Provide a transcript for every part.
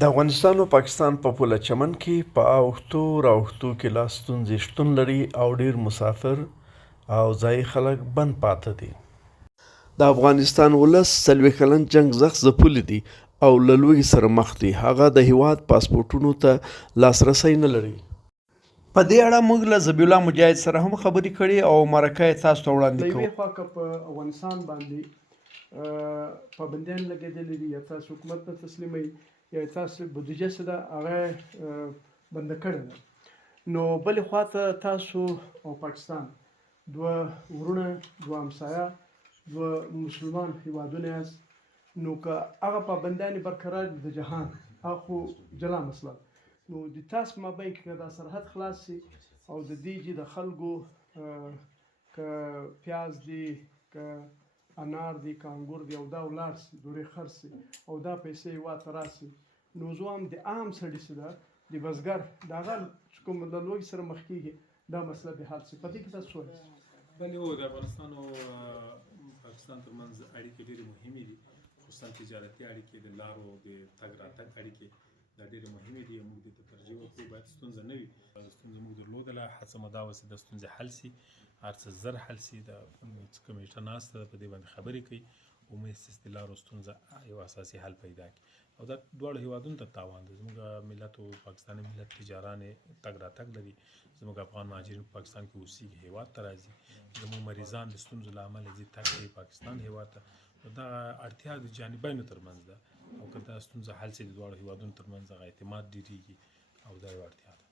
د افغانستان او پاکستان په پوله چمن کې په اوښتو راوښتو کې لا ستونځې شتون لري او ډېر مسافر او ځایي خلک بند پاته دي. د افغانستان ولس 40 کلن جنګ زخ ځپلي دي او له لوږې سره مخ دي. هغه د هیواد پاسپورټونو ته لاسرسی نه لري. په دې اړه موږ له ذبیح الله مجاهد سره هم خبرې کړې او مرکه یې تاسو ته وړاندې کوو. د یوې خوا که په افغانستان باندې پابندیان لګېدلي دي یا تاسو حکومت ته تسلیموي یا تاسو بودیجه څه ده هغه بنده کړې ده، نو بلې خواته تاسو او پاکستان دوه ورونه، دوه همسایه، دوه مسلمان هیوادونه یاست، نو که هغه پابندیانې برقرار دي د جهان هغه خو جلا مسله، نو د تاسو مابین کې که دا سرحد خلاص شي او د دې چې د خلکو که پیاز دي، که انار دي، که انګور دي او دا ولاړ شي دورې خرڅ شي او دا پیسې هېواد ته راشي، نو زه هم د عام سړي څه ده د بزګر د هغه چې کوم له لوږې سره مخ کېږي دا مسله به حل شي. په دې کې تاسو څه وایئ؟ بلې هو د افغانستان او پاکستان ترمنځ اړیکې ډېرې مهمې دي، خصوصا تجارتي اړیکې، د لارو د تګ راتګ اړیکې دا ډېرې مهمې دي. موږ دې ته ترجیح ورکوو باید ستونزه نه وي. ستونزې موږ درلودله، هڅه مو دا وه چې د ستونزې حل شي، هر څه زر حل شي. د کمیټه ناسته ده په دې باندې خبرې کوي، عمومي چې د لارو ستونزه یو اساسي حل پیدا کړي او دا دواړو هیوادونو ته تاوان دی. زموږ ملت او پاکستاني ملت تجاران تګ راتګ لري، زموږ افغان مهاجرین په پاکستان کې اوسېږي هیواد ته راځي، زموږ مریضان د ستونزو له امله ځي تګ کوي پاکستان هیواد ته. دا اړتیا د جانبینو ترمنځ ده او که دا ستونزه حل شي د دواړو هیوادونو ترمنځ هغه اعتماد ډېرېږي او دا یوه اړتیا ده.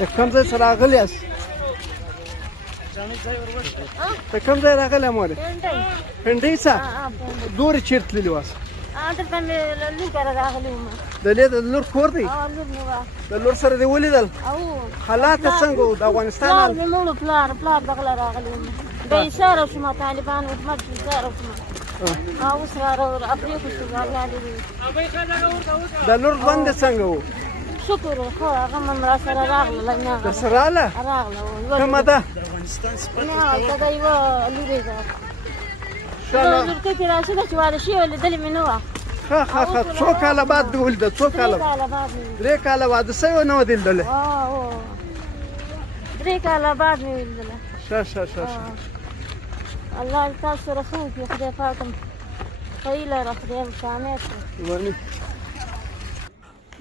د کوم ځای څخه راغلي یاست؟ د کوم ځای راغلی مورې؟ پنډۍ څه؟ لورې چېرته تللي واست؟ دلته مې له لور کره راغلی وم. د لور کور دی؟ لور مې وه. د لور سره دې ولیدل؟ حالات یې څنګه وو د افغانستان؟ پلار مې مړ و، پلار دغله راغلی وم. بیا ایساره شومه، طالبان حکومت ایساره شومه، اوس افریقا شو راغلی وي. د لور ژوند یې څنګه وو؟ شکر خو هغه هم راسره راغله. درسره راغله؟ راغله. کومه ده؟ نه هلته د یوه لورې ده. لورکۍ کې راشده چې واده شوې وه، لیدلې مې نه وه. ښه څو کاله بعد دې ولیده؟ څو کاله؟ 3 کاله واده شوی و نه وه دې لیدلی؟ 3 کاله بعد مې ولیدله. ښه الله تاسو سره ښه وکړي، خدای پاک هم ښه لره، خدای هم کامیاب کړي.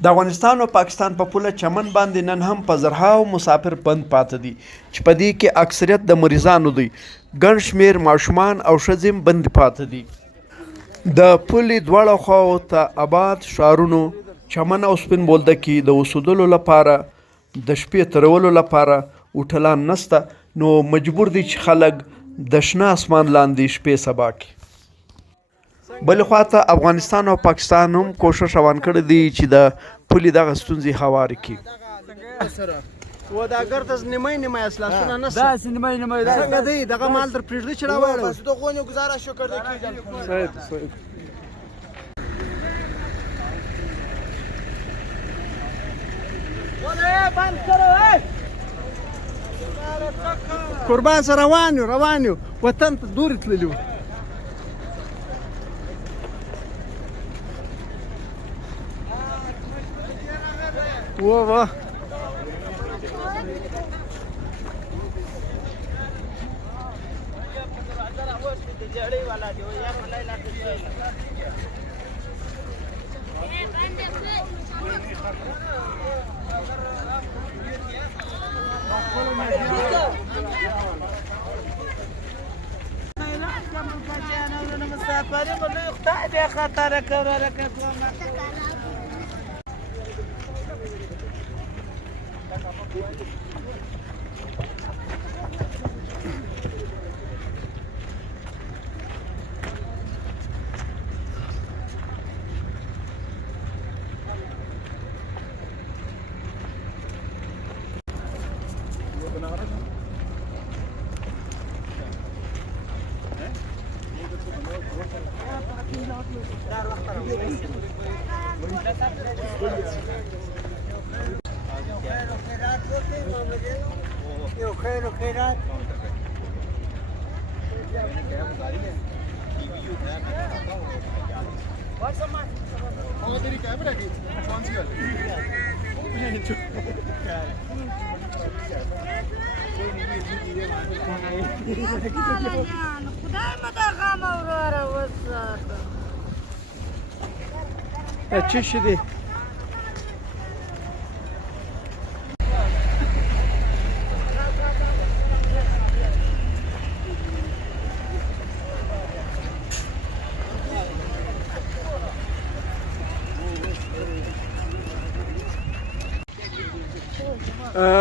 د افغانستان او پاکستان په پوله چمن باندې نن هم په زرهاو مسافر بند پاته دي چې په دې کې اکثریت د مریضانو دی. ګڼ شمېر ماشومان او ښځې بند پاته دي. د پولې دواړو خواو ته آباد ښارونو چمن او سپین بولده کې د اوسېدلو لپاره د شپې تېرولو لپاره هوټلان نشته، نو مجبور دي چې خلک د شنه اسمان لاندې شپې سبا کړي. بلې خواته افغانستان او پاکستان هم کوشش روان کړی دی چې د پولې دغه ستونزې هوارې کړي. و دا ګردز نیمه نیمه است، لاسونه نشته. داسې نیمه څنګه دی؟ دغه مال در پرېږدي چې راوړو؟ بس دغو نه گزارش کرده کیږم. صحیح. قربان سره روان یو وطن ته دورې تللي وو. واه خیر و خیرات. دا څه شي دی؟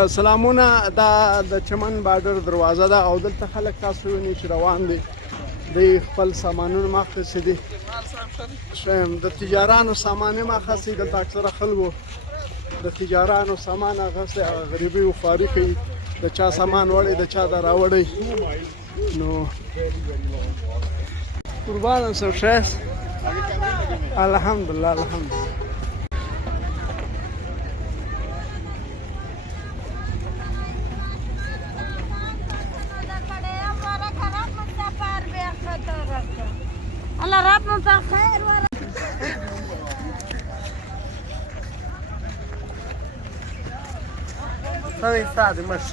سلامونه، دا د چمن بارډر دروازه ده او دلته خلک تاسو وینئ چې روان دي، دوی خپل سامانونه ماخذ دي. د تجارانو سامان یې ماخذ دي. دلته اکثره خلکو د تجارانو سامان اخیستی، هغه غریبي و خواري کوي، د چا سامان وړی د چا د راوړی. نو قربان سم ښایست. الحمدلله الحمدلله. الله رب من خير ورا هذا يساعد مش